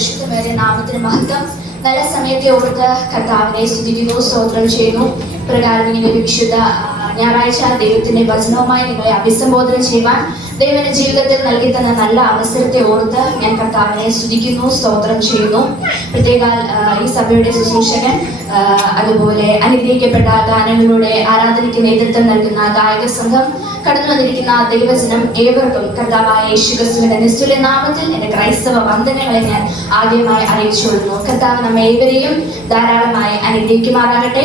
പരിശുദ്ധമായ നാമത്തിന് മഹത്വം. നല്ല സമയത്തെ ഓർത്ത് കർത്താവിനെ സ്തുതിക്കുന്നു, സ്തോത്രം ചെയ്യുന്നു. പ്രകാരം ഇങ്ങനെ ഒരു വിശുദ്ധ ഞായറാഴ്ച ദൈവത്തിന്റെ വചനവുമായി നിങ്ങളെ അഭിസംബോധന ചെയ്യുവാൻ ദൈവന്റെ ജീവിതത്തിൽ നൽകി തന്ന നല്ല അവസരത്തെ ഓർത്ത് ഞാൻ കർത്താവിനെ സ്തുതിക്കുന്നു, സ്തോത്രം ചെയ്യുന്നു. പ്രത്യേക ഈ സഭയുടെ ശുശ്രൂഷകൻ, അതുപോലെ അനുഗ്രഹിക്കപ്പെട്ട ഗാനങ്ങളുടെ ആരാധനയ്ക്ക് നേതൃത്വം നൽകുന്ന ഗായക സംഘം, കടന്നു വന്നിരിക്കുന്ന ദൈവജനം ഏവർക്കും കർത്താവായ യേശു ക്രിസ്തുവിന്റെ നിസ്തുല്യ നാമത്തിൽ എന്റെ ക്രൈസ്തവ വന്ദനങ്ങളെ ഞാൻ ആദ്യമായി അറിയിച്ചുകൊള്ളുന്നു. കർത്താവ് നമ്മെ ഏവരെയും ധാരാളമായി അനുഗ്രഹിക്കുമാറാകട്ടെ.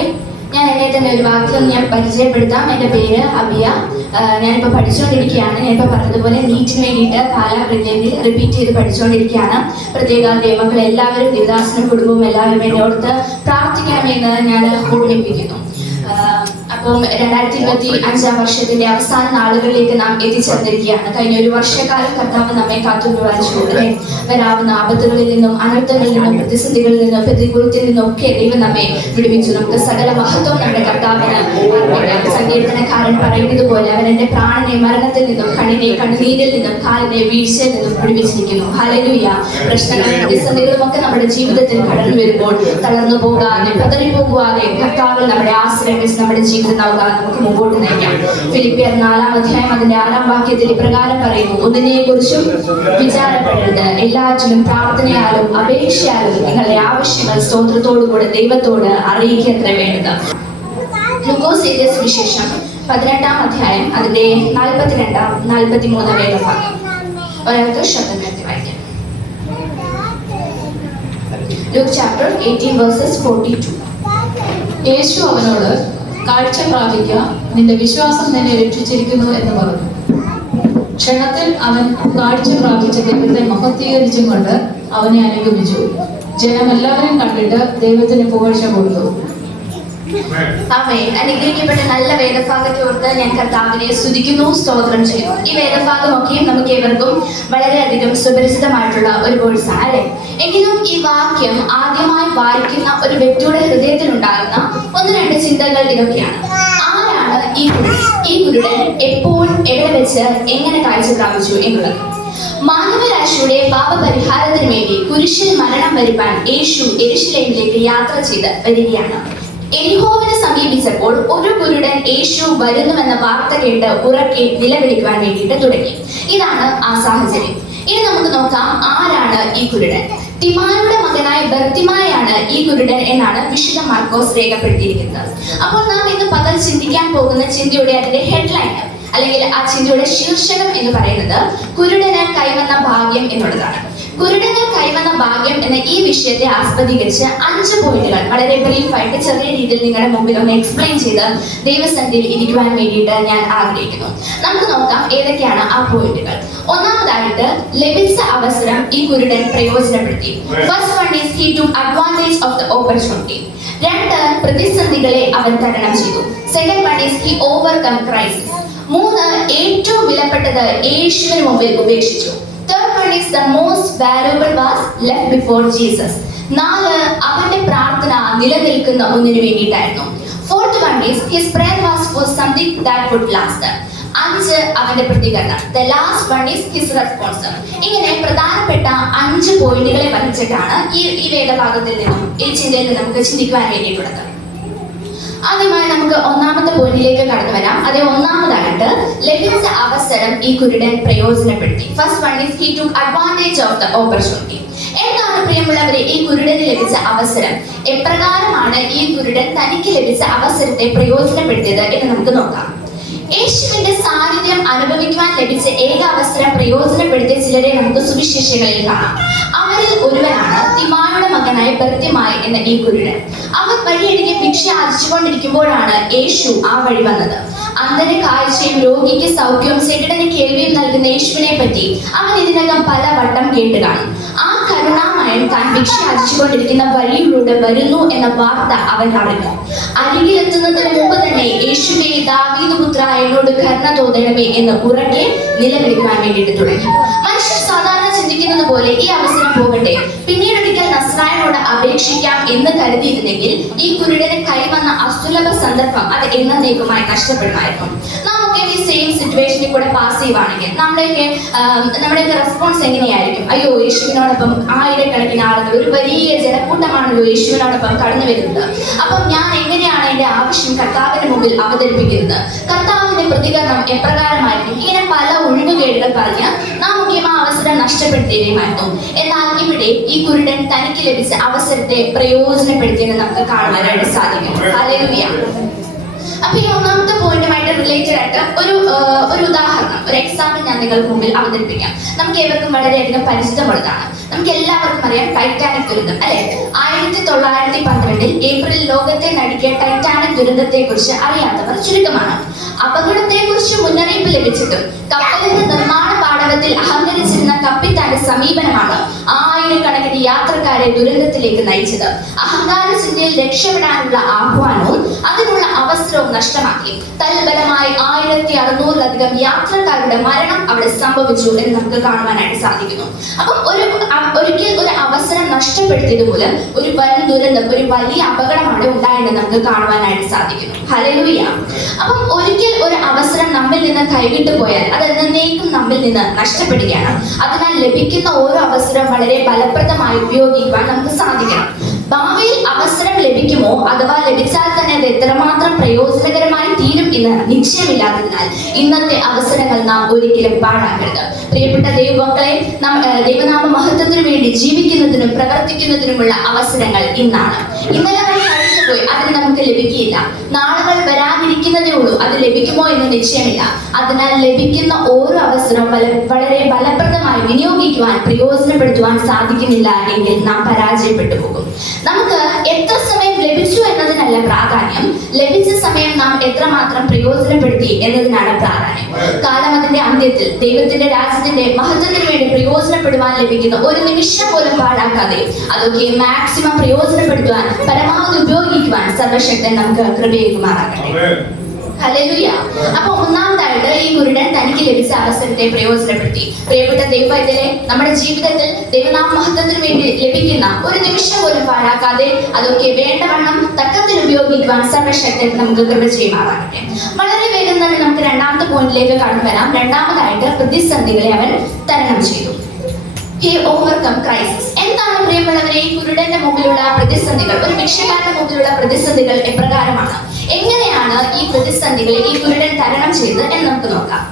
ഞാൻ എന്നെ തന്നെ ഒരു വാക്യം ഞാൻ പരിചയപ്പെടുത്താം. എൻ്റെ പേര് അബിയ. ഞാനിപ്പോൾ പഠിച്ചുകൊണ്ടിരിക്കുകയാണ്. ഞാനിപ്പോൾ പറഞ്ഞതുപോലെ നീറ്റിന് വേണ്ടിയിട്ട് പാലാ പ്രിലിമിനറി റിപ്പീറ്റ് ചെയ്ത് പഠിച്ചുകൊണ്ടിരിക്കുകയാണ്. പ്രത്യേക ദൈവമക്കൾ എല്ലാവരും, ദേവദാസനും കുടുംബവും എല്ലാവരും എന്നോടത്ത് പ്രാർത്ഥിക്കണമെന്ന് ഞാൻ ഓർമ്മിപ്പിക്കുന്നു. അപ്പം 2025 വർഷത്തിന്റെ അവസാന നാളുകളിലേക്ക് നാം എത്തിച്ചേർന്നിരിക്കുകയാണ്. കഴിഞ്ഞ ഒരു വർഷക്കാലം കർത്താവ് നമ്മെ കാത്തുകൊണ്ടുവച്ചു. വരാവുന്ന ആപത്തുകളിൽ നിന്നും, അനർത്ഥങ്ങളിൽ നിന്നും, പ്രതിസന്ധികളിൽ നിന്നും, പ്രതികൂലത്തിൽ നിന്നും ഒക്കെ ദൈവം നമ്മെ വിടുവിച്ചു. നമുക്ക് സകല മഹത്വം നമ്മുടെ കർത്താവിന് അർപ്പിക്കാം. സങ്കീർത്തനക്കാരൻ പറയുന്നത് പോലെ അവൻ എന്റെ പ്രാണനെ മരണത്തിൽ നിന്നും, കണ്ണിനെ കണ്ണുനീരിൽ നിന്നും, കാലിനെ വീഴ്ചയിൽ നിന്നും വിടുവിച്ചിരിക്കുന്നു. ഹല്ലേലൂയ. പ്രശ്നങ്ങളും പ്രതിസന്ധികളും ഒക്കെ നമ്മുടെ ജീവിതത്തിൽ കടന്നു വരുമ്പോൾ തളർന്നു പോകാതെ, പതറിപ്പോകാതെ കർത്താവിൽ നമ്മുടെ ആശ്രയം വെച്ച് നമ്മുടെ ജീവിതം നമുക്ക് മുമ്പോട്ട് നയിക്കാം. ഫിലിപ്പിയർ 4-ാം അധ്യായം അതിന്റെ 6-ാം വാക്യത്തിൽ ഇപ്രകാരം പറയുന്നു: ഒന്നിനെ കുറിച്ചും വിചാരപ്പെടരുത്, എല്ലാറ്റിലും പ്രാർത്ഥനയാലും അപേക്ഷയാലും നിങ്ങളുടെ ആവശ്യങ്ങൾ സ്തോത്രത്തോടുകൂടെ ദൈവത്തോട് അറിയിക്കത്ര വേണ്ടത്. ലൂക്കോസ് എഴുതിയ സുവിശേഷം 18-ാം അധ്യായം അതിന്റെ 42-43 വേദഭാഗം ഒരാൾക്ക് ശബ്ദം ഉയർത്തി വായിക്കാം. Luke chapter 18 verses 42. യേശു അവനോട്, കാഴ്ച പ്രാപിക്കുക, നിന്റെ വിശ്വാസം നിന്നെ രക്ഷിച്ചിരിക്കുന്നു എന്ന് പറഞ്ഞു. ക്ഷണത്തിൽ അവൻ കാഴ്ച പ്രാപിച്ച ദൈവത്തെ മഹത്വീകരിച്ചും കൊണ്ട് അവനെ അനുഗമിച്ചു. ജനമെല്ലാവരും കണ്ടിട്ട് ദൈവത്തിന് പുകഴ്ച കൊടുത്തു. ആമേൻ. അനുഗ്രഹിക്കപ്പെട്ട നല്ല വേദഭാഗത്തെ ഓർത്ത് ഞാൻ കർത്താവിനെ സ്തുതിക്കുന്നു, സ്തോത്രം ചെയ്യുന്നു. ഈ വേദഭാഗമൊക്കെയും നമുക്ക് ഏവർക്കും വളരെയധികം സുപരിചിതമായിട്ടുള്ള ഒരു കോഴ്സാണ്, അല്ലെ? എങ്കിലും ഈ വാക്യം ആദ്യമായി വായിക്കുന്ന ഒരു വ്യക്തിയുടെ ഹൃദയത്തിൽ ഉണ്ടാകുന്ന 1-2 ചിന്തകൾ ഇതൊക്കെയാണ്. ആരാണ് ഈ കുരുടൻ? ഈ കുരുടൻ എപ്പോൾ, എവിടെ വെച്ച്, എങ്ങനെ കാഴ്ച പ്രാപിച്ചു എന്നുള്ളത്. മാനവരാശിയുടെ പാപപരിഹാരത്തിന് വേണ്ടി കുരിശിൽ മരണം വരുവാൻ യേശു യെരൂശലേമിലേക്ക് യാത്ര ചെയ്ത് വരികയാണ്. എരിഹോവിനെ സമീപിച്ചപ്പോൾ ഒരു കുരുടൻ യേശു വരുന്നുവെന്ന വാർത്ത കേട്ട് ഉറക്കെ നിലവിളിക്കുവാൻ വേണ്ടിയിട്ട് തുടങ്ങി. ഇതാണ് ആ സാഹചര്യം. ഇനി നമുക്ക് നോക്കാം, ആരാണ് ഈ കുരുടൻ? തിമായുടെ മകനായ ബർത്തിമായാണ് ഈ കുരുടൻ എന്നാണ് വിശുദ്ധ മാർക്കോസ് രേഖപ്പെടുത്തിയിരിക്കുന്നത്. അപ്പോൾ നാം ഇന്ന് പകൽ ചിന്തിക്കാൻ പോകുന്ന ചിന്തയുടെ അതിന്റെ ഹെഡ്ലൈൻ അല്ലെങ്കിൽ ആ ചിന്തയുടെ ശീർഷകം എന്ന് പറയുന്നത് കുരുടന് കൈവന്ന ഭാഗ്യം എന്നുള്ളതാണ്. കുരുടന് കൈവന്ന ഭാഗ്യം എന്ന ഈ വിഷയത്തെ ആസ്പദീകരിച്ച് 5 പോയിന്റുകൾ വളരെ ബ്രീഫായിട്ട് ചെറിയ രീതിയിൽ നിങ്ങളുടെ മുമ്പിൽ ഒന്ന് എക്സ്പ്ലെയിൻ ചെയ്ത് ദൈവസന്നിധിയിൽ ഇരിക്കുവാൻ വേണ്ടിയിട്ട് ഞാൻ ആഗ്രഹിക്കുന്നു. നമുക്ക് നോക്കാം ഏതൊക്കെയാണ് ആ പോയിന്റുകൾ. ഒന്നാമതായിട്ട്, ലഭിച്ച അവസരം ഈ കുരുടൻ പ്രയോജനപ്പെടുത്തി. First one is he took advantage of the opportunity. 2, പ്രതിസന്ധികളെ അവൻ തരണം ചെയ്തു. Second one is he overcome crisis. 3, ഏറ്റവും വിലപ്പെട്ടത് യേശുവിന് മുമ്പിൽ ഉപേക്ഷിച്ചു. Third one is the most valuable was left before Jesus. 4, അവന്റെ പ്രാർത്ഥന നിലനിൽക്കുന്ന ഒന്നിനു വേണ്ടിയിട്ടായിരുന്നു. Fourth one is his prayer was for something that would last. 5, അവന്റെ പ്രതികരണം. The last one is his response. ഇങ്ങനെ പ്രധാനപ്പെട്ട 5 പോയിന്റുകളെ വഹിച്ചിട്ടാണ് ഈ വേദഭാഗത്തിൽ നിന്നും ഈ ചിന്തയിൽ നിന്ന് നമുക്ക് ചിന്തിക്കുവാൻ വേണ്ടിയിട്ടുള്ളത്. ആദ്യമായി നമുക്ക് ഒന്നാമത്തെ പോയിന്റിലേക്ക് കടന്നു വരാം. അതേ ഒന്നാമതായിട്ട്, ലഭിച്ച അവസരം ഈ കുരുടൻ പ്രയോജനപ്പെടുത്തി. First one is he took advantage of the opportunity. എന്താണ് പ്രിയമുള്ളവരെ ഈ കുരുടന് ലഭിച്ച അവസരം? എപ്രകാരമാണ് ഈ കുരുടൻ തനിക്ക് ലഭിച്ച അവസരത്തെ പ്രയോജനപ്പെടുത്തിയത് എന്ന് നമുക്ക് നോക്കാം. യേശുവിന്റെ സാന്നിധ്യം അനുഭവിക്കുവാൻ ലഭിച്ച ഏക അവസരം പ്രയോജനപ്പെടുത്തിയ ചിലരെ നമുക്ക് സുവിശേഷങ്ങളിൽ കാണാം. അവരിൽ ഒരുവനാണ് തിമായുടെ മകനായ ബർത്തിമായി എന്ന ഈ കുരുടൻ. അവൻ വഴിയരികെ ഭിക്ഷ യാചിച്ചുകൊണ്ടിരിക്കുമ്പോഴാണ് യേശു ആ വഴി വന്നത്. അന്ധന് കാഴ്ചയും രോഗിക്ക് സൗഖ്യവും ചെകിടന് കേൾവിയും നൽകുന്ന യേശുവിനെ പറ്റി അവൻ ഇതിനകം പല വട്ടം കേട്ട് കാണും. ആ കരുണാമയൻ താൻ ഭിക്ഷ യാചിച്ചുകൊണ്ടിരിക്കുന്ന വഴിയിലൂടെ വരുന്നു എന്ന വാർത്ത അവൻ അറിഞ്ഞു. അരികിലെത്തുന്നതിന് മുമ്പ് തന്നെ യേശുവേ, ദാവീദ് പുത്ര, എന്നോട് കരുണ തോന്നണമേ എന്ന് ഉറക്കെ നിലവിളിക്കാൻ വേണ്ടിയിട്ട് തുടങ്ങി. മനുഷ്യർ സാധാരണ ചിന്തിക്കുന്നത് പോലെ ഈ അവസരം പോകട്ടെ, പിന്നീട് ഒരിക്കൽ നസ്രായനോട് അപേക്ഷിക്കാം എന്ന് കരുതിയിരുന്നെങ്കിൽ ഈ കുരുടന് കൈവന്ന അസുലഭ സന്ദർഭം അത് എന്നേക്കുമായി നഷ്ടപ്പെടുമായിരുന്നു. നാം ഒക്കെ ഈ സെയിം സിറ്റുവേഷനിൽ കൂടെ പാസ് ചെയ്യുവാണെങ്കിൽ നമ്മുടെയൊക്കെ റെസ്പോൺസ് എങ്ങനെയായിരിക്കും? അയ്യോ, യേശുവിനോടൊപ്പം ആയിരക്കണക്കിന് ആളുകൾ, ഒരു വലിയ ജനക്കൂട്ടമാണല്ലോ യേശുവിനോടൊപ്പം കടന്നു വരുന്നത്. അപ്പം ഞാൻ എങ്ങനെയാണ് എൻ്റെ ആവശ്യം കർത്താവിന് മുമ്പിൽ അവതരിപ്പിക്കുന്നത്? കർത്താവിന്റെ പ്രതികരണം എപ്രകാരമായിരിക്കും? ഇങ്ങനെ പല ഒഴിവുകേടുകൾ പറഞ്ഞ് നാം മുഖ്യം ആ അവസരം നഷ്ടപ്പെടുത്തുകയുമായിരുന്നു. എന്നാൽ ഇവിടെ ഈ കുരുടൻ തനിക്ക് ലഭിച്ച അവസരത്തെ പ്രയോജനപ്പെടുത്തിയെന്ന് നമുക്ക് കാണുവാനായിട്ട് സാധിക്കും. ഹല്ലേലൂയ. അപ്പൊ ഈ ഒന്നാമത്തെ പോയിന്റുമായിട്ട് റിലേറ്റഡ് ആയിട്ട് ഒരു ഉദാഹരണം, ഒരു എക്സാമ്പിൾ ഞാൻ നിങ്ങൾക്ക് മുമ്പിൽ അവതരിപ്പിക്കാം. നമുക്ക് ഏവർക്കും വളരെയധികം പരിചിതമുള്ളതാണ്. നമുക്ക് എല്ലാവർക്കും അറിയാം ടൈറ്റാനിക് ദുരന്തം, അല്ലെ? 1912 ഏപ്രിൽ ലോകത്തെ നടുക്കിയ ടൈറ്റാനിക് ദുരന്തത്തെ കുറിച്ച് അറിയാത്തവർ ചുരുക്കമാണ്. അപകടത്തെ കുറിച്ച് മുന്നറിയിപ്പ് ലഭിച്ചിട്ടും കപ്പലിന്റെ നിർമ്മാണ പാടവത്തിൽ അഹങ്കരിച്ചിരുന്ന കപ്പിത്താന്റെ സമീപനമാണ് ആയിരക്കണക്കിന് യാത്രക്കാരെ ദുരന്തത്തിലേക്ക് നയിച്ചത്. അഹങ്കാര ചിന്തയിൽ രക്ഷപ്പെടാനുള്ള ആഹ്വാനവും അതിനുള്ള അവസരവും നഷ്ടമാക്കി. തൽഫലമായി 1600-ലധികം യാത്രക്കാരുടെ മരണം അവിടെ സംഭവിച്ചു എന്ന് നമുക്ക് കാണുവാനായിട്ട് സാധിക്കുന്നു. അപ്പം ഒരിക്കൽ ഒരു അവസരം നഷ്ടപ്പെടുത്തിയത് മൂലം ഒരു വൻ ദുരന്തം, ഒരു വലിയ അപകടം അവിടെ ഉണ്ടായെന്ന് നമുക്ക് കാണുവാനായിട്ട് സാധിക്കുന്നു. ഹല്ലേലൂയ. അപ്പം ഒരിക്കൽ ഒരു അവസരം നമ്മിൽ നിന്ന് കൈവിട്ടു പോയാൽ അത് എന്നേക്കും നമ്മിൽ നിന്ന് നഷ്ടപ്പെടുകയാണ്. അതിനാൽ ലഭിക്കുന്ന ഓരോ അവസരം വളരെ ഫലപ്രദമായി ഉപയോഗിക്കുവാൻ നമുക്ക് സാധിക്കണം. ഭാവിയിൽ അവസരം ലഭിക്കുമോ, അഥവാ ലഭിച്ചാൽ തന്നെ അത് എത്രമാത്രം പ്രയോജനകരമായി തീരും എന്ന് നിശ്ചയമില്ലാത്തതിനാൽ ഇന്നത്തെ അവസരങ്ങൾ നാം ഒരിക്കലും പാഴാക്കരുത്. പ്രിയപ്പെട്ട ദൈവമക്കളെ, ദൈവനാമ മഹത്വത്തിനു വേണ്ടി ജീവിക്കുന്നതിനും പ്രവർത്തിക്കുന്നതിനുമുള്ള അവസരങ്ങൾ ഇന്നാണ്. ഇന്നലെ കഴിഞ്ഞുപോയി, അതിന് നമുക്ക് ലഭിക്കില്ല. നാളുകൾ വരാനിരിക്കുന്നതേ ഉള്ളൂ, അത് ലഭിക്കുമോ എന്ന് നിശ്ചയമില്ല. അതിനാൽ ലഭിക്കുന്ന ഓരോ അവസരവും വളരെ ഫലപ്രദമായി വിനിയോഗിക്കുവാൻ, പ്രയോജനപ്പെടുത്തുവാൻ സാധിക്കുന്നില്ല എങ്കിൽ നാം പരാജയപ്പെട്ടു പോകും. നമുക്ക് എത്ര സമയം ലഭിച്ചു എന്നതിനല്ല പ്രാധാന്യം, ലഭിച്ച സമയം നാം എത്രമാത്രം പ്രയോജനപ്പെടുത്തി എന്നതിനാണ് പ്രാധാന്യം. കാലം അതിന്റെ അന്ത്യത്തിൽ ദൈവത്തിന്റെ രാജ്യത്തിന്റെ മഹത്വത്തിന് വേണ്ടി പ്രയോജനപ്പെടുവാൻ ലഭിക്കുന്ന ഒരു നിമിഷം പോലും പാഴാക്കാതെ അതൊക്കെ മാക്സിമം പ്രയോജനപ്പെടുത്തുവാൻ, പരമാവധി ഉപയോഗിക്കുവാൻ സർവശക്തൻ നമുക്ക് കൃപയേകുമാറാകട്ടെ. ഹല്ലേലൂയ. അപ്പൊ ഒന്നാമതായിട്ട് ഈ കുരുടൻ തനിക്ക് ലഭിച്ച അവസരത്തെ പ്രയോജനപ്പെടുത്തി. പ്രിയപ്പെട്ട ദൈവത്തിലെ നമ്മുടെ ജീവിതത്തിൽ ദൈവനാമ മഹത്വത്തിന് വേണ്ടി ലഭിക്കുന്ന ഒരു നിമിഷം പോലും പാഴാക്കാതെ അതൊക്കെ വേണ്ടവണ്ണം തക്കത്തിൽ ഉപയോഗിക്കുവാൻ സർവശക്തൻ നമുക്ക് കൃപ ചെയ്യുമാറാകട്ടെ. വളരെ വേഗം തന്നെ നമുക്ക് രണ്ടാമത്തെ പോയിന്റിലേക്ക് കടന്നു വരാം. രണ്ടാമതായിട്ട് പ്രതിസന്ധികളെ അവൻ തരണം ചെയ്തു. He overcome crisis. എന്താണ് പ്രിയമുള്ളവരെ ഈ കുരുടന്റെ മുമ്പിലുള്ള പ്രതിസന്ധികൾ, ഒരു ഭിക്ഷക്കാരന്റെ മുമ്പിലുള്ള പ്രതിസന്ധികൾ എപ്രകാരമാണ്? എങ്ങനെയാണ് ഈ പ്രതിസന്ധികളെ ഈ കുരുടൻ തരണം ചെയ്തത് എന്ന് നമുക്ക് നോക്കാം.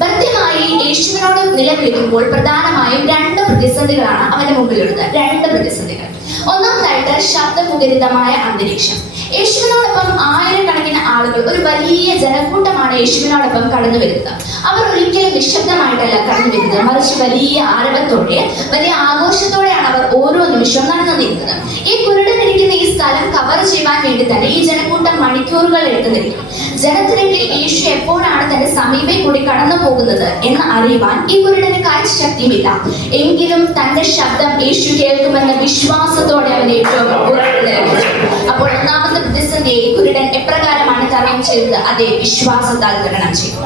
ഭൃത്യമായി യേശുവിനോട് നിലവിളിക്കുമ്പോൾ പ്രധാനമായും 2 പ്രതിസന്ധികളാണ് അവന്റെ മുമ്പിലുള്ളത്. 2 പ്രതിസന്ധികൾ. ഒന്നാമതായിട്ട് ശബ്ദമുഖരിതമായ അന്തരീക്ഷം. യേശുവിനോടൊപ്പം ആയിരക്കണക്കിന് ആളുകൾ, ഒരു വലിയ ജനക്കൂട്ടമാണ് യേശുവിനോടൊപ്പം കടന്നു വരുന്നത്. അവർ ഒരിക്കലും നിശബ്ദമായിട്ടല്ല കടന്നു വരുന്നത്, മറിച്ച് വലിയ ആരവത്തോടെ, വലിയ ആഘോഷത്തോടെയാണ് അവർ ഓരോ നിമിഷവും നടന്നു നീങ്ങുന്നത്. ഈ കുരുടനിരിക്കുന്ന ഈ സ്ഥലം കവർ ചെയ്യാൻ വേണ്ടി തന്നെ ഈ ജനക്കൂട്ടം മണിക്കൂറുകൾ എടുത്തു നിൽക്കും. ജനത്തിരക്കിൽ യേശു എപ്പോഴാണ് തന്റെ സമീപേ കൂടി കടന്നു പോകുന്നത് എന്ന് അറിയുവാൻ ഈ കുരുടന് കാഴ്ചശക്തിയുമില്ല. എങ്കിലും തന്റെ ശബ്ദം യേശു കേൾക്കുമെന്ന വിശ്വാസത്തോടെ അവൻ ഏറ്റവും അപ്പോൾ ഒന്നാമത്തെ പ്രതിസന്ധി ഈ കുരുടൻ എപ്രകാരമാണ് തരണം ചെയ്തത്? അതേ വിശ്വാസത്താൽ തരണം ചെയ്തു.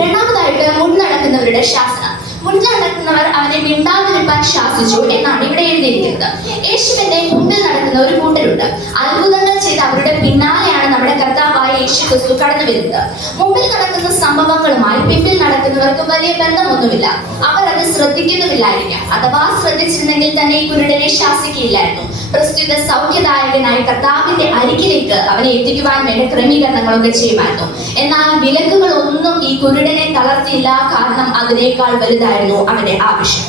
രണ്ടാമതായിട്ട് മുൻനടക്കുന്നവരുടെ ശാസനം. മുൻനടക്കുന്നവർ അവനെ മിണ്ടാതിരിക്കാൻ ശാസിച്ചു എന്നാണ് ഇവിടെ എഴുതിയിരിക്കുന്നത്. യേശുവിന്റെ മുമ്പിൽ നടക്കുന്ന ഒരു കൂട്ടരുണ്ട്. അത്ഭുതങ്ങൾ ചെയ്ത് അവരുടെ പിന്നാലെയാണ് നമ്മുടെ കർത്താവായ യേശു ക്രിസ്തു കടന്നു വരുന്നത്. മുമ്പിൽ നടക്കുന്ന സംഭവങ്ങളുമായി പിമ്പിൽ നടക്കുന്നവർക്ക് വലിയ ബന്ധമൊന്നുമില്ല. അവർ അത് ശ്രദ്ധിക്കുന്നുമില്ലായിരിക്കാം. അഥവാ ശ്രദ്ധിച്ചിരുന്നെങ്കിൽ തന്നെ ഈ കുരുടനെ ശാസിക്കുകയില്ലായിരുന്നു. പ്രസ്തുത സൗഖ്യദായകനായ കർത്താവിന്റെ അരികിലേക്ക് അവനെ എത്തിക്കുവാൻ വേണ്ട ക്രമീകരണങ്ങളൊക്കെ ചെയ്യുമായിരുന്നു. എന്നാൽ വിലക്കുകൾ ഒന്നും ഈ കുരുടനെ തളർത്തിയില്ല. കാരണം അതിനേക്കാൾ വലുതായിരുന്നു അവന്റെ ആവശ്യം.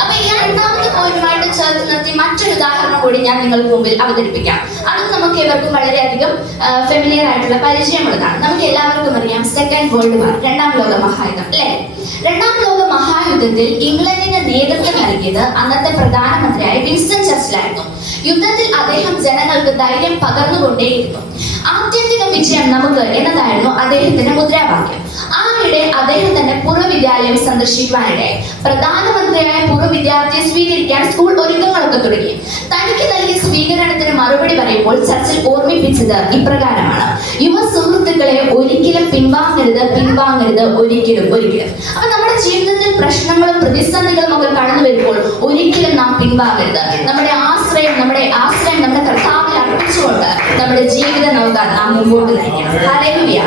അപ്പൊ ഈ രണ്ടാമത്തെ പോയിന്റുമായിട്ട് ചേർത്ത് നിർത്തി മറ്റൊരു ഉദാഹരണം കൂടി ഞാൻ നിങ്ങൾക്ക് മുമ്പിൽ അവതരിപ്പിക്കാം. അതും നമുക്ക് ഏവർക്കും വളരെയധികം ഫെമിലിയർ ആയിട്ടുള്ള പരിചയമുള്ളതാണ്. നമുക്ക് എല്ലാവർക്കും അറിയാം സെക്കൻഡ് വേൾഡ് വാർ, 2ാം ലോക മഹായുദ്ധം, അല്ലെ? 2ാം ലോക മഹായുദ്ധത്തിൽ ഇംഗ്ലണ്ടിന് നേതൃത്വം നൽകിയത് അന്നത്തെ പ്രധാനമന്ത്രിയായ വിൻസ്റ്റൺ ചർച്ചിലായിരുന്നു. യുദ്ധത്തിൽ അദ്ദേഹം ജനങ്ങൾക്ക് ധൈര്യം പകർന്നുകൊണ്ടേയിരുന്നു. ആത്യന്തിക വിജയം നമുക്ക് എന്നതായിരുന്നു അദ്ദേഹത്തിന്റെ മുദ്രാവാക്യം. ആയിടെ അദ്ദേഹം തന്നെ പൂർവ്വവിദ്യാലയം സന്ദർശിക്കുവാനിടയായി. പ്രധാനമന്ത്രിയായ പൂർവ്വ വിദ്യാർത്ഥിയെ സ്വീകരിക്കാൻ സ്കൂൾ ഒരുക്കങ്ങളൊക്കെ തുടങ്ങി. തനിക്ക് നൽകിയ സ്വീകരണത്തിന് മറുപടി പറയുമ്പോൾ ചർച്ചിൽ ഓർമ്മിപ്പിച്ചത് ഇപ്രകാരമാണ്: യുവ സുഹൃത്തുക്കളെ ഒരിക്കലും പിൻവാങ്ങരുത്, പിൻവാങ്ങരുത്, ഒരിക്കലും ഒരിക്കലും. അപ്പൊ നമ്മുടെ ജീവിതത്തിൽ പ്രശ്നങ്ങളും പ്രതിസന്ധികളും ഒക്കെ കടന്നു വരുമ്പോൾ ഒരിക്കലും നാം പിൻവാങ്ങരുത്. നമ്മുടെ ആശ്രയം നമ്മുടെ കർത്താവിൽ അർപ്പിച്ചുകൊണ്ട് നമ്മുടെ ജീവിതം നാം മുമ്പോട്ട് നയിക്കണം. ഹല്ലേലൂയ.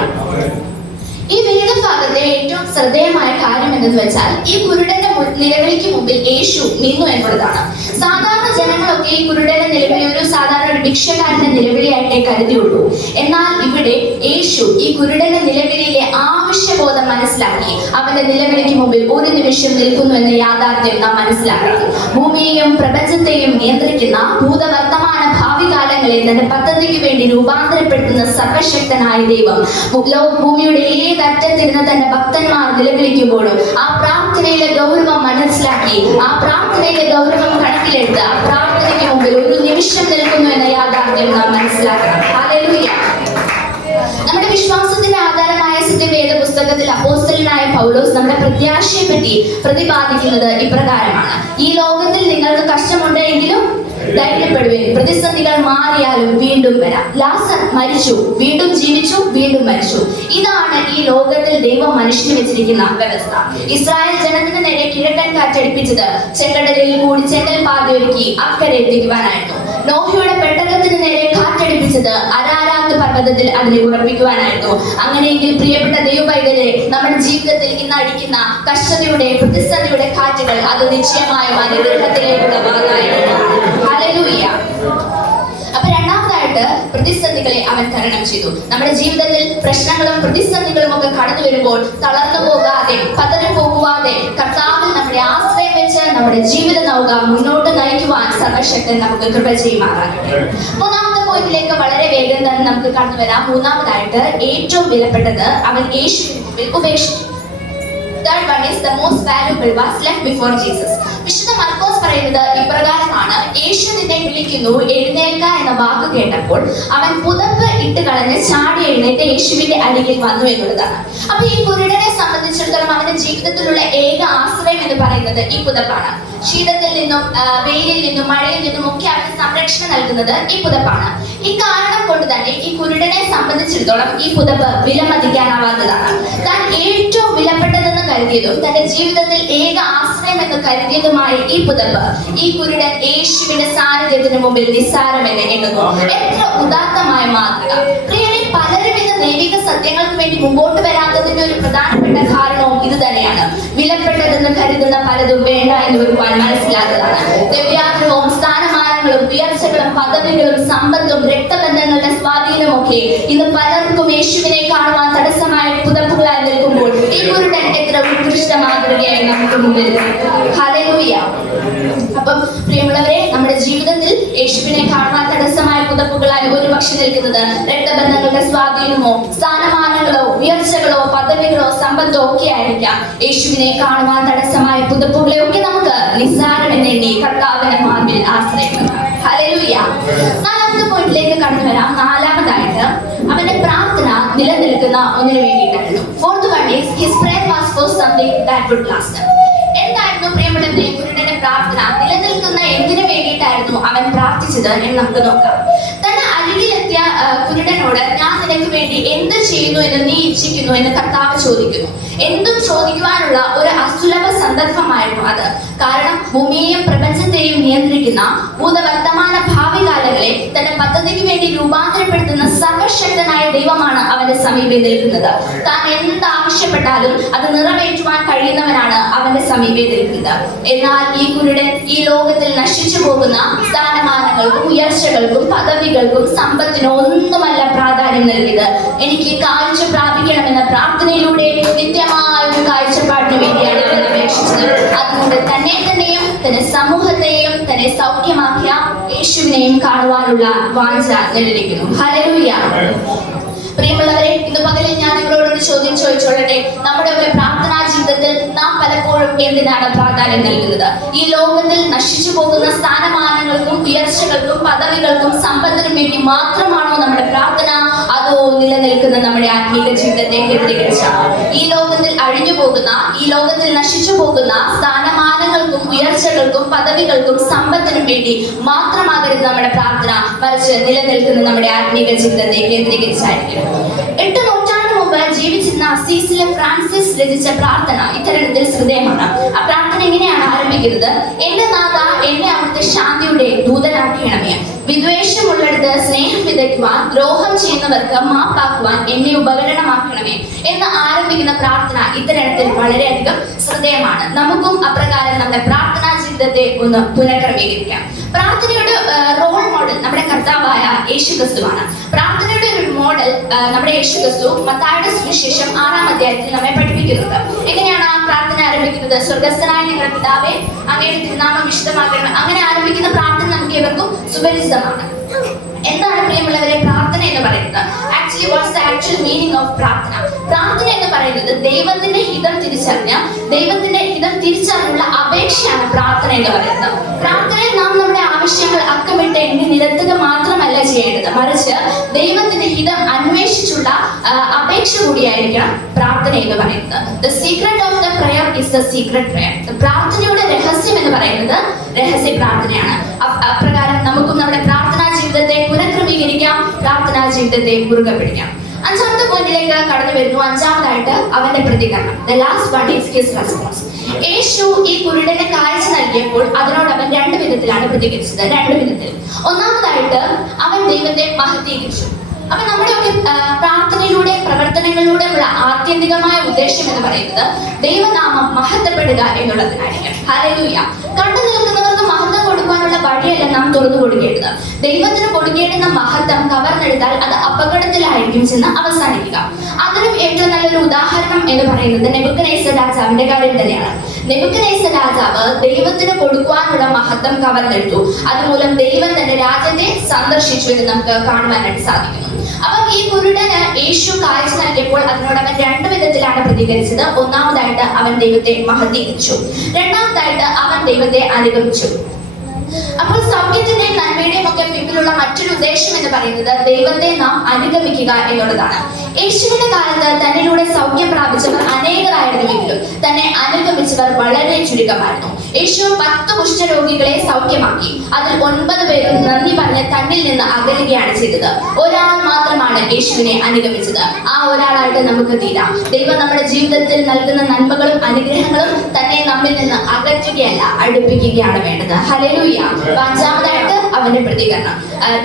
ഈ വേദഭാഗം ഭാഗത്തെ ഏറ്റവും ശ്രദ്ധേയമായ കാര്യം എന്തെന്ന് വെച്ചാൽ ഈ കുരുടന്റെ നിലവിളിക്ക് മുമ്പിൽ യേശു നിന്നു എന്നുള്ളതാണ്. സാധാരണ ജനങ്ങളൊക്കെ ഈ കുരുടന്റെ നിലവിളി ഒരു സാധാരണ ഒരു ഭിക്ഷക്കാരന്റെ നിലവിളിയായിട്ടേ കരുതിയുള്ളൂ. എന്നാൽ ഇവിടെ യേശു ഈ കുരുടന്റെ നിലവിളിയിലെ ആവശ്യബോധം മനസ്സിലാക്കി അവന്റെ നിലവിളിക്ക് മുമ്പിൽ ഒരു നിമിഷം നിൽക്കുന്നു എന്ന യാഥാർത്ഥ്യം നാം മനസ്സിലാക്കണം. ഭൂമിയെയും പ്രപഞ്ചത്തെയും നിയന്ത്രിക്കുന്ന ഭൂതവർത്തമാന ഭാവി കാലങ്ങളെ തന്റെ പദ്ധതിക്ക് വേണ്ടി രൂപാന്തരപ്പെടുത്തുന്ന സർവശക്തനായ ദൈവം ഭൂമിയുടെ ഏതറ്റത്തിരുന്ന് തന്റെ ഭക്തന്മാർ നിലവിളിക്കുമ്പോഴും ആ പ്രാർത്ഥനയിലെ ഗൗരവം മനസ്സിലാക്കി ആ പ്രാർത്ഥനയിലെ ഗൗരവം കണക്കിലെടുത്ത് ആ പ്രാർത്ഥനയ്ക്ക് മുമ്പിൽ ഒരു നിമിഷം നിൽക്കുന്നു എന്ന യാഥാർത്ഥ്യം നാം മനസ്സിലാക്കണം. ഹല്ലേലൂയ. നമ്മുടെ വിശ്വാസത്തിന്റെ ആധാരമായ സത്യവേദ പുസ്തകത്തിൽ അപ്പോസ്തലനായ പൗലോസ് നമ്മുടെ പ്രത്യാശയെ പറ്റി പ്രതിപാദിക്കുന്നത് ഇപ്രകാരമാണ്: ഈ ലോകത്തിൽ നിങ്ങൾക്ക് കഷ്ടമുണ്ട് എങ്കിലും ധൈര്യപ്പെടുവിൻ, പ്രതിസന്ധികൾ മാറിയാലും വീണ്ടും വരാം. ലാസർ മരിച്ചു, വീണ്ടും ജീവിച്ചു, വീണ്ടും മരിച്ചു. ഇതാണ് ഈ ലോകത്തിൽ ദൈവം മനുഷ്യന് വെച്ചിരിക്കുന്ന വ്യവസ്ഥ. ഇസ്രായേൽ ജനത്തിന് നേരെ കിഴക്കൻ കാറ്റടിപ്പിച്ചത് ചെങ്കടലിൽ കൂടി ചെങ്കൽ പാത ഒരുക്കി അക്കരെ എത്തിക്കുവാനായിരുന്നു. നോഹയുടെ പെട്ടകത്തിന് നേരെ കാറ്റടിപ്പിച്ചത് അരാരാത്ത് പർവ്വതത്തിൽ അതിനെ ഉറപ്പിക്കുവാനായിരുന്നു. അങ്ങനെയെങ്കിൽ പ്രിയപ്പെട്ട ദൈവപൈതലെ, നമ്മുടെ ജീവിതത്തിൽ ഇന്ന് അടിക്കുന്ന കഷ്ടതയുടെ പ്രതിസന്ധിയുടെ കാറ്റുകൾ അത് നിശ്ചയമായും അനുഗ്രഹത്തിലേക്കുള്ള വാതായിരുന്നു. ഹല്ലേലൂയ. അപ്പൊ രണ്ടാമതായിട്ട് പ്രതിസന്ധികളെ അവൻ തരണം ചെയ്തു. നമ്മുടെ ജീവിതത്തിൽ പ്രശ്നങ്ങളും പ്രതിസന്ധികളും ഒക്കെ കടന്നു വരുമ്പോൾ തളർന്നു പോകാതെ പതറി പോകുവാതെ കർത്താവിൽ നമ്മുടെ ആശ്രയം വെച്ച് നമ്മുടെ ജീവിത നൗക മുന്നോട്ട് നയിക്കുവാൻ സർവശക്തൻ നമുക്ക് കൃപ ചെയ്യുമാറാകട്ടെ. മൂന്നാമത്തെ പോയിന്റിലേക്ക് വളരെ വേഗം തന്നെ നമുക്ക് കടന്നു വരാം. മൂന്നാമതായിട്ട് ഏറ്റവും വിലപ്പെട്ടത് അവൻ യേശുവിന് മുമ്പിൽ ഉപേക്ഷിച്ചു. Third one is the most valuable was left before Jesus. വിശുദ്ധ മർക്കോസ് പറയുന്നത് ഇപ്രകാരമാണ്: യേശു നിന്നെ വിളിക്കുന്നു, എഴുന്നേൽക്ക എന്ന വാക്ക് കേട്ടപ്പോൾ അവൻ പുതപ്പ് ഇട്ട് കളഞ്ഞ് ചാടി എഴുന്നേറ്റ് യേശുവിന്റെ അരികിൽ വന്നു എന്നുള്ളതാണ്. അപ്പൊ ഈ കുരുടനെ സംബന്ധിച്ചിടത്തോളം അവന്റെ ജീവിതത്തിലുള്ള ഏക ആശ്രയം എന്ന് പറയുന്നത് ഈ പുതപ്പാണ്. ശീതത്തിൽ നിന്നും വെയിലിൽ നിന്നും മഴയിൽ നിന്നും ഒക്കെ അവന് സംരക്ഷണം നൽകുന്നത് ഈ പുതപ്പാണ്. ഈ കാരണം കൊണ്ട് തന്നെ ഈ കുരുടനെ സംബന്ധിച്ചിടത്തോളം ഈ പുതപ്പ് വിലമതിക്കാനാവാത്തതാണ്. താൻ ഏറ്റവും വിലപ്പെട്ടതെന്ന് കരുതിയതും തന്റെ ജീവിതത്തിൽ ഏക ആശ്രയം എന്ന് കരുതിയതുമായ ഈ പുതപ്പ് ഈ കുരുടൻ യേശുവിന്റെ സാന്നിധ്യത്തിന് മുമ്പിൽ നിസ്സാരമെന്ന് എണ്ണുന്നു. എത്ര ഉദാത്തമായ മാതൃക! പ്രിയരെ, പലരും ഇന്ന് ദൈവിക സത്യങ്ങൾക്ക് വേണ്ടി മുമ്പോട്ട് വരാത്തതിന്റെ ഒരു പ്രധാനപ്പെട്ട കാരണവും ഇത് തന്നെയാണ്. വിലപ്പെട്ടതെന്ന് കരുതുന്ന പലതും വേണ്ട എന്ന് വെക്കുവാൻ മനസ്സിലാത്തതാണ്. ദ്രവ്യാഗ്രഹവും സ്ഥാനമാനങ്ങളും ഉയർച്ചകളും പദവികളും സമ്പത്തും രക്തബന്ധങ്ങളുടെ സ്വാധീനവും ഒക്കെ ഇന്ന് പലർക്കും യേശുവിനെ കാണുവാൻ തടസ്സമായ പുതപ്പുകളായി നിൽക്കുമ്പോൾ ഈ കുരുടൻ എത്ര ഉത്കൃഷ്ട മാതൃകയായി നമുക്ക് മുമ്പിൽ. ഹല്ലേലൂയ. അപ്പം പ്രിയമുള്ളവരെ, നമ്മുടെ ജീവിതത്തിൽ യേശുവിനെ കാണുവാൻ തടസ്സമായ പുതപ്പുകളായി ഒരു പക്ഷെ നിൽക്കുന്നത് രക്തബന്ധങ്ങളുടെ സ്വാധീനമോ സ്ഥാനമാനങ്ങളോ ഉയർച്ചകളോ പദവികളോ സമ്പത്തോ ഒക്കെ ആയിരിക്കാം. യേശുവിനെ കാണുവാൻ തടസ്സമായ പുതപ്പുകളെ ഒക്കെ നമുക്ക് നിസ്സാരമെന്നെണ്ണി കർത്താവിന്റെ മാർഗിൽ ആശ്രയിക്കണം. ഹല്ലേലൂയ. നാലാമത്തെ പോയിന്റിലേക്ക് കടന്നു വരാം. നാലാമതായിട്ട് അവന്റെ പ്രാർത്ഥന നിലനിൽക്കുന്ന ഒന്നിനു വേണ്ടിയിട്ടായിരുന്നു. Fourth one is his prayer was for something that would last. എന്തായിരുന്നു പ്രിയപ്പെട്ട കുരുടന്റെ പ്രാർത്ഥന? നിലനിൽക്കുന്ന എന്തിനു വേണ്ടിയിട്ടായിരുന്നു അവൻ പ്രാർത്ഥിച്ചത് എന്ന് നമുക്ക് നോക്കാം. തന്റെ അരികിലെത്തിയ കുരുടനോട്, ഞാൻ നിനക്ക് വേണ്ടി എന്ത് ചെയ്യുന്നു എന്ന് നീ ഇച്ഛിക്കുന്നു എന്ന് കർത്താവ് ചോദിക്കുന്നു. എന്തും ചോദിക്കുവാനുള്ള ഒരു അസുലഭ സന്ദർഭമായിരുന്നു അത്. കാരണം ഭൂമിയെയും പ്രപഞ്ചത്തെയും നിയന്ത്രിക്കുന്ന ഭൂതവർത്തമാന ഭാവി കാലങ്ങളെ തന്റെ പദ്ധതിക്ക് വേണ്ടി രൂപാന്തരപ്പെടുത്തുന്ന സർവശക്തനായ ദൈവമാണ് അവന്റെ സമീപം നിൽക്കുന്നത്. താൻ എന്താവശ്യപ്പെട്ടാലും അത് നിറവേറ്റുവാൻ കഴിയുന്നവനാണ് അവന്റെ സമീപം നിൽക്കുന്നത്. എന്നാൽ ഈ കുരുടൻ ഈ ലോകത്തിൽ നശിച്ചു പോകുന്ന സ്ഥാനമാനങ്ങൾക്കും ഉയർച്ചകൾക്കും പദവികൾക്കും സമ്പത്തിനും ഒന്നുമല്ല പ്രാധാന്യം നൽകിയത്. എനിക്ക് കാഴ്ച പ്രാപിക്കണമെന്ന പ്രാർത്ഥനയിലൂടെ നിത്യമായ ഒരു കാഴ്ചപ്പാടിന് വേണ്ടിയാണ് അവൻ അപേക്ഷിച്ചത്. അതുകൊണ്ട് തന്നെയും തന്റെ സമൂഹത്തെയും തന്നെ സൗഖ്യമാക്കിയ യേശുവിനെയും കാണുവാനുള്ള വാഞ്ച നിലനിൽക്കുന്നു. ഹല്ലേലൂയ. പ്രിയമുള്ളവരെ, ഇന്ന് പകലിൽ ഞാൻ നിങ്ങളോടൊരു ചോദ്യം ചോദിച്ചോളട്ടെ. നമ്മുടെ ഒക്കെ പ്രാർത്ഥനാ ജീവിതത്തിൽ നാം പലപ്പോഴും എന്തിനാണ് പ്രാധാന്യം നൽകുന്നത്? ഈ ലോകത്തിൽ നശിച്ചു പോകുന്ന സ്ഥാനമാനങ്ങൾക്കും ഉയർച്ചകൾക്കും പദവികൾക്കും സമ്പത്തിനും വേണ്ടി മാത്രമാണോ നമ്മുടെ പ്രാർത്ഥന? അതോ നിലനിൽക്കുന്ന നമ്മുടെ ആത്മീക ജീവിതത്തെ കേന്ദ്രീകരിച്ചാണ്? ഈ ലോകത്തിൽ അഴിഞ്ഞു പോകുന്ന, ഈ ലോകത്തിൽ നശിച്ചു പോകുന്ന സ്ഥാനമാനങ്ങൾക്കും ഉയർച്ചകൾക്കും പദവികൾക്കും സമ്പത്തിനും വേണ്ടി മാത്രമാകരുത് നമ്മുടെ പ്രാർത്ഥന, മറിച്ച് നിലനിൽക്കുന്ന നമ്മുടെ ആത്മീക ജീവിതത്തെ കേന്ദ്രീകരിച്ചായിരിക്കും. 8 നൂറ്റാണ്ട് മുമ്പ് ജീവിച്ചിരുന്ന അറിയപ്പെടുന്ന അസീസിലെ ഫ്രാൻസിസ് രചിച്ച പ്രാർത്ഥന ഇത്തരണത്തിൽ ശ്രദ്ധേയമാണ്. ആ പ്രാർത്ഥന എങ്ങനെയാണ് ആരംഭിക്കുന്നത്? എന്റെ നാഥ, എന്നെ അവിടുത്തെ ശാന്തിയുടെ ദൂതനാക്കണമേ. വിദ്വേഷമുള്ളിടത്ത് സ്നേഹം വിതയ്ക്കുവാൻ, ദ്രോഹം ചെയ്യുന്നവർക്ക് മാപ്പാക്കുവാൻ എന്നെ ഉപകരണമാക്കണമേ എന്ന് ആരംഭിക്കുന്ന പ്രാർത്ഥന ഇത്തരണത്തിൽ വളരെയധികം ശ്രദ്ധേയമാണ്. നമുക്കും അപ്രകാരം നമ്മുടെ പ്രാർത്ഥനാ ജീവിതത്തെ ഒന്ന് പുനഃക്രമീകരിക്കാം. പ്രാർത്ഥനയുടെ റോൾ മോഡൽ നമ്മുടെ കർത്താവായ യേശുക്രിസ്തുവാണ്. പ്രാർത്ഥനയുടെ ഒരു മോഡൽ നമ്മുടെ യേശുക്രിസ്തു മത്തായിയുടെ സുവിശേഷം 6-ാം അധ്യായത്തിൽ നമ്മെ പഠിപ്പിക്കുന്നുണ്ട്. എങ്ങനെയാണ് ആ പ്രാർത്ഥന ആരംഭിക്കുന്നത്? സ്വർഗസ്ഥനായ ഞങ്ങളുടെ പിതാവേ, അങ്ങയുടെ തിരുനാമം വിശുദ്ധമാക്കണമേ. അങ്ങനെ ആരംഭിക്കുന്ന പ്രാർത്ഥന നമുക്ക് ഇവർക്കും സുപരിചിതമാണ്. എന്താണ് പ്രിയമുള്ളവരെ പ്രാർത്ഥന എന്ന് പറയുന്നത്? Actually what's the actual meaning of പ്രാർത്ഥന? പ്രാർത്ഥന എന്ന് പറയുന്നത് ദൈവത്തിന്റെ ഹിതം തിരിച്ചറിഞ്ഞുള്ള അപേക്ഷയാണ് പ്രാർത്ഥന എന്ന് പറയുന്നത്. പ്രാർത്ഥനയിൽ നാം നമ്മുടെ ആവശ്യങ്ങൾ അക്കമിട്ട് എണ്ണി നിരത്തുക മാത്രമല്ല ചെയ്യേണ്ടത്, മറിച്ച് ദൈവത്തിന്റെ ഹിതം അന്വേഷിച്ചുള്ള അപേക്ഷ കൂടിയായിരിക്കണം പ്രാർത്ഥന എന്ന് പറയുന്നത്. The secret of the prayer is the secret prayer. പ്രാർത്ഥനയുടെ രഹസ്യം എന്ന് പറയുന്നത് രഹസ്യ പ്രാർത്ഥനയാണ്. അപ്രകാരം നമുക്കും നമ്മുടെ പ്രാർത്ഥനാ ജീവിതത്തെ പുനഃക്രമീകരിക്കാം, പ്രാർത്ഥനാ ജീവിതത്തെ മുറുകെ പിടിക്കാം. 5ാമത്തെ പോയിന്റിലേക്ക് കടന്നു വരുന്നു. 5ാമതായിട്ട് അവന്റെ പ്രതികരണം. The last one is his response. യേശു ഈ കുരുടന് കാഴ്ച നൽകിയപ്പോൾ അതിനോട് അവൻ 2 വിധത്തിലാണ് പ്രതികരിച്ചത്. 2 വിധത്തിൽ. ഒന്നാമതായിട്ട് അവൻ ദൈവത്തെ മഹത്വീകരിച്ചു. അപ്പൊ നമ്മുടെയൊക്കെ പ്രാർത്ഥനയിലൂടെ പ്രവർത്തനങ്ങളിലൂടെയുള്ള ആത്യന്തികമായ ഉദ്ദേശം എന്ന് പറയുന്നത് ദൈവനാമം മഹത്വപ്പെടുക എന്നുള്ളതിനായിരിക്കും. ഹല്ലേലൂയ. കണ്ടു നിൽക്കുന്നവർക്ക് മഹത്വം കൊടുക്കാനുള്ള വഴിയല്ല നാം തുറന്നു കൊടുക്കേണ്ടത്. ദൈവത്തിന് കൊടുക്കേണ്ടുന്ന മഹത്വം കവർന്നെടുത്താൽ അത് അപകടത്തിലായിരിക്കും ചെന്ന് അവസാനിക്കുക. അതിനും ഏറ്റവും നല്ലൊരു ഉദാഹരണം എന്ന് പറയുന്നത് നെബൂഖദ്നേസർ രാജാവിന്റെ കാര്യം തന്നെയാണ്. നെബൂഖദ്നേസർ രാജാവ് ദൈവത്തിന് കൊടുക്കുവാനുള്ള മഹത്വം കവർന്നെടുത്തു. അതുമൂലം ദൈവം തന്റെ രാജ്യത്തെ സന്ദർശിച്ചു എന്ന് നമുക്ക് കാണുവാനായിട്ട് സാധിക്കുന്നു. അപ്പം ഈ കുരുടന് യേശു കാഴ്ച നൽകിയപ്പോൾ അതിനോട് അവൻ 2 വിധത്തിലാണ് പ്രതികരിച്ചത്. ഒന്നാമതായിട്ട് അവൻ ദൈവത്തെ മഹത്വീകരിച്ചു, രണ്ടാമതായിട്ട് അവൻ ദൈവത്തെ അനുഗമിച്ചു. അപ്പോൾ സൗഖ്യത്തിന്റെയും നന്മയുടെയും ഒക്കെ പിന്നിലുള്ള മറ്റൊരു ഉദ്ദേശം എന്ന് പറയുന്നത് ദൈവത്തെ നാം അനുഗമിക്കുക എന്നുള്ളതാണ്. യേശുവിന്റെ കാലത്ത് തന്നിലൂടെ സൗഖ്യം പ്രാപിച്ചവർ അനേകരായിരുന്നുവെങ്കിലും തന്നെ അനുഗമിച്ചവർ വളരെ ചുരുക്കമായിരുന്നു. യേശു 10 കുഷ്ഠരോഗികളെ സൗഖ്യമാക്കി. അതിൽ 9 പേരും നന്ദി പറഞ്ഞ് തന്നിൽ നിന്ന് അകലുകയാണ് ചെയ്തത്. ഒരാൾ മാത്രമാണ് യേശുവിനെ അനുഗമിച്ചത്. ആ ഒരാളായിട്ട് നമുക്ക് തീരാം. ദൈവം നമ്മുടെ ജീവിതത്തിൽ നൽകുന്ന നന്മകളും അനുഗ്രഹങ്ങളും തന്നെ നമ്മിൽ നിന്ന് അകറ്റുകയല്ല, അടുപ്പിക്കുകയാണ് വേണ്ടത്. ഹല്ലേലൂയ. 5ാമതായിട്ട് അവന്റെ പ്രതികരണം.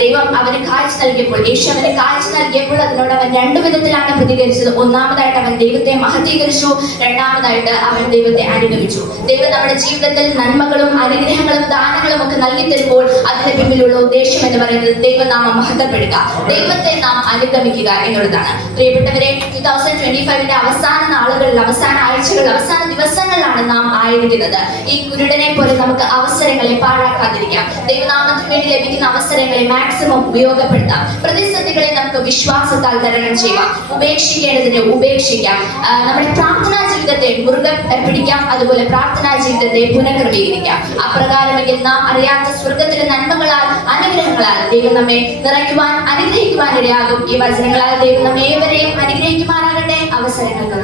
ദൈവം അവന് കാഴ്ച നൽകിയപ്പോൾ, യേശു അവന് കാഴ്ച നൽകിയപ്പോൾ അതിനോട് അവൻ 2 വിധത്തിലാണ് പ്രതികരിച്ചത്. ഒന്നാമതായിട്ട് അവൻ ദൈവത്തെ മഹത്വീകരിച്ചു, രണ്ടാമതായിട്ട് അവൻ ദൈവത്തെ അനുഗമിച്ചു. ദൈവം നമ്മുടെ ജീവിതത്തിൽ നന്മകളും അനുഗ്രഹങ്ങളും ദാനങ്ങളും ഒക്കെ നൽകി തരുമ്പോൾ അതിന്റെ പിന്നിലുള്ള ഉദ്ദേശം എന്ന് പറയുന്നത് ദൈവനാമം മഹത്വപ്പെടുക, ദൈവത്തെ നാം അനുഗമിക്കുക എന്നുള്ളതാണ്. പ്രിയപ്പെട്ടവരെ, 2025ന്റെ അവസാന നാളുകളിൽ, അവസാന ആഴ്ചകളിൽ, അവസാന ദിവസങ്ങളിലാണ് നാം ആയിരിക്കുന്നത്. ഈ കുരുടനെ പോലെ നമുക്ക് അവസരങ്ങളെ പാഴാക്കാതിരിക്കാം. ദൈവനാമത്തിന് വേണ്ടി ലഭിക്കുന്ന അവസരങ്ങളെ മാക്സിമം ഉപയോഗപ്പെടുത്താം. പ്രതിസന്ധികളെ നമുക്ക് വിശ്വാസത്താൽ തരണം ചെയ്യാം. ഉപേക്ഷിക്കേണ്ടതിനെ ഉപേക്ഷിക്കാം. നമ്മുടെ പ്രാർത്ഥനാ ജീവിതത്തെ മുറുകെ പിടിക്കാം. അതുപോലെ പ്രാർത്ഥനാ ജീവിതത്തെ പുനഃക്രമീകരിക്കാം. അപ്രകാരമെങ്കിൽ നാം അറിയാത്ത സ്വർഗത്തിലെ നന്മകളാൽ, അനുഗ്രഹങ്ങളാൽ ദൈവം നമ്മെ നിറയ്ക്കുവാൻ, അനുഗ്രഹിക്കുവാൻ ഇടയാകും. ഈ വചനങ്ങളാൽ ദൈവം നമ്മെ ഏവരെയും അനുഗ്രഹിക്കുവാനാകട്ടെ. അവസരങ്ങൾ